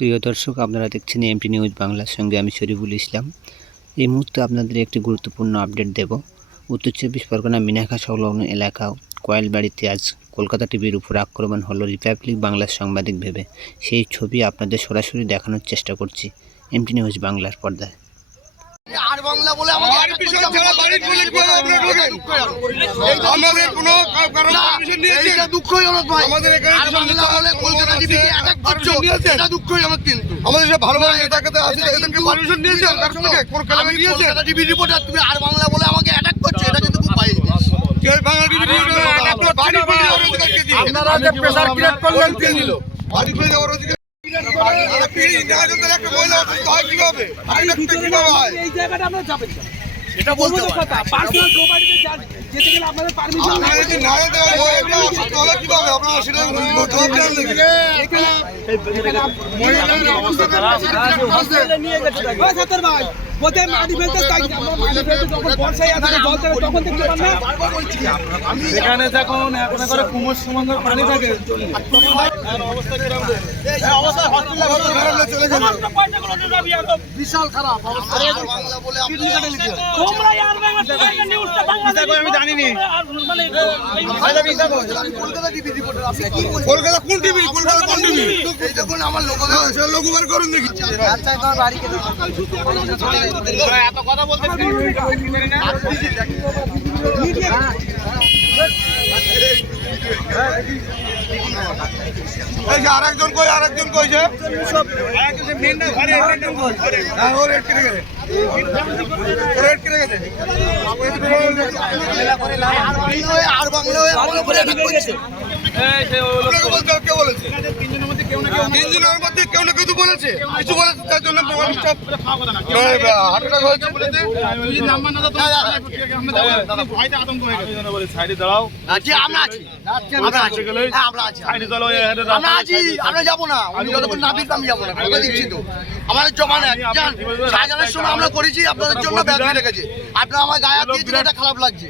প্রিয় দর্শক আপনারা দেখছেন এমটি নিউজ বাংলার সঙ্গে আমি শরীফুল ইসলাম। এই মুহূর্তে আপনাদের একটি গুরুত্বপূর্ণ আপডেট দেব। উত্তর চব্বিশ পরগনা মিনাখা সংলগ্ন এলাকা কয়েলবাড়িতে আজ কলকাতা টিভির উপর আক্রমণ হলো রিপাবলিক বাংলার সাংবাদিক ভেবে। সেই ছবি আপনাদের সরাসরি দেখানোর চেষ্টা করছি এমটি নিউজ বাংলার পর্দায়। আর বাংলা বলে আমাকে পিছন ছাড়া বাড়ির বলে কি আপনারা ঢোকেন? আমাদের কোনো পারমিশন দুঃখজনক ভাই আমাদের এখানে আর বাংলা বলে কলকাতা এটা দুঃখজনক কিন্তু। আমাদের যে ভালো ভালো নেতাকে আছে এদেরকে পারমিশন কার থেকে কোন টিভি রিপোর্টার তুমি আর বাংলা বলে আমাকে অ্যাটাক করছ এটা কিন্তু খুব কে বাংলা টিভি আপনারা যে করলেন, কে দিল? বাড়ি যাওয়ার এই জায়গাটা আমরা যাবেন এটা বলতে বলতে কথা পার্সোনাল প্রপার্টিতে যেতে গেলে আপনাদের পারমিশন না দেওয়া হয় একটা অসুস্থ হলে কীভাবে আপনারা সেটা জবাব দেন নাকি নিয়ে যেতে থাকবে ওই ভাই। বলতে মাটি ফেলতে চাই আমরা মাটি ফেলতে যখন বর্ষায় আসে জল থাকে তখন দেখতে পান না এখানে যখন এখন করে কুমোর সমান পানি থাকে। বিশাল খারাপ আর বাংলা বলে আমাকে তোমরা আর বাংলা নিউজটা বাংলা আমি জানিনি। মানে কলকাতা কোন টিভি? কলকাতা কোন টিভি? এই দেখুন আমার লোক সেটা লঘু করুন দেখি এই যে আরেকজন কই আরেকজন কইছে হ্যাঁ, আর বাংলা হয়ে বলতে কে বলেছে মধ্যে কেউ না বলেছে। কিছু বলেছে তার জন্য হ্যাঁ আমাদের জমা নেই জান শাহজাহানের সময় আমরা করেছি আপনাদের জন্য ব্যাগ রেখেছি আপনারা আমার গায়ে হাত দিয়েছেন এটা খারাপ লাগছে?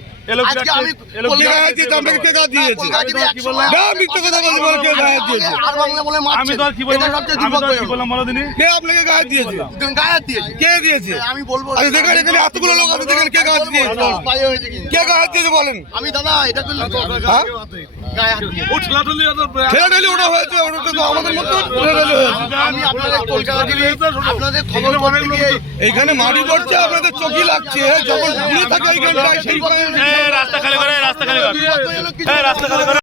আর বাংলা বলে আমি তো আর কি বললাম আমি তো আর কি বললাম বলো দিনি কে আপনাকে গায়ে দিয়েছে? গায়ে দিয়েছে? কে দিয়েছে? আমি বলব। আচ্ছা দেখেন এখানে এতগুলো লোক আছে দেখেন কে গায়ে দিয়েছে। বলুন। পায়ে হয়েছে কিন্তু। কে গায়ে দিয়েছে বলেন? আমি দাদা এটা করলে হ্যাঁ? গায়ে হাত দিয়েছে। ও ঠেলাঠেলি ঠেলাঠেলি ওটা হয়েছে ওটা তো আমাদের মতো ঠেলাঠেলি হয়েছে। আমি আপনাদের কলকাতা খবর এইখানে মাটি পড়ছে আপনাদের চোখই লাগছে। যখন ঘুরে থাকে এইখানটায় সেই রাস্তা খালি করে রাস্তা খালি করে। রাস্তা খালি করে।